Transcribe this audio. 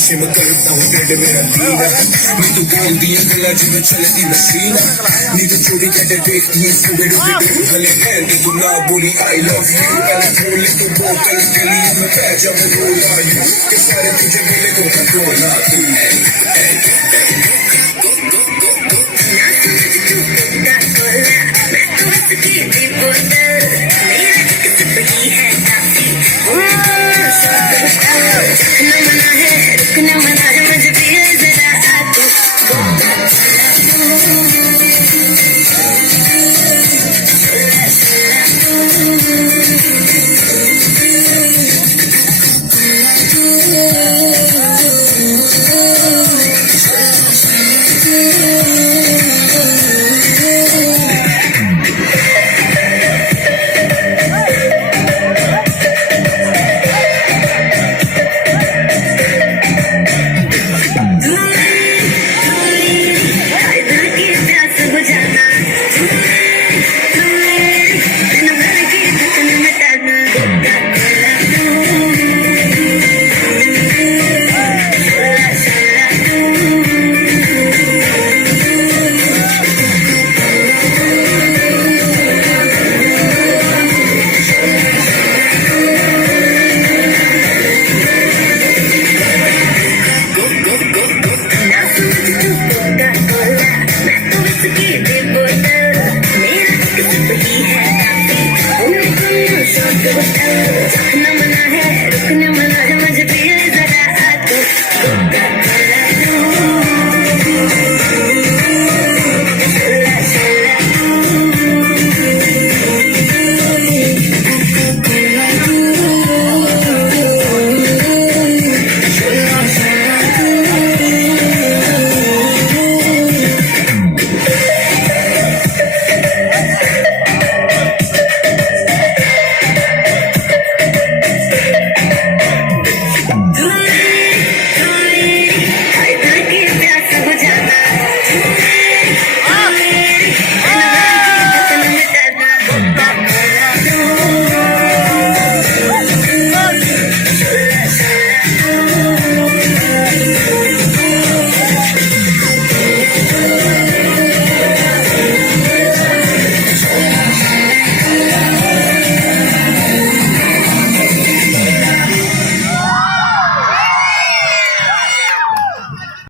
शिम करता हूँ टेढ़ मेरा लीना मैं तो बोल दिया गला जिन्हें चलती मशीना नी तो चोरी कहते देखती है सुबह डूबे भले कहते तू ना बोली आई लव यू पहले बोले तो बोतल के लिए मैं पै जब रोला यू के सारे तुझे मिले कोका कोला तू Coca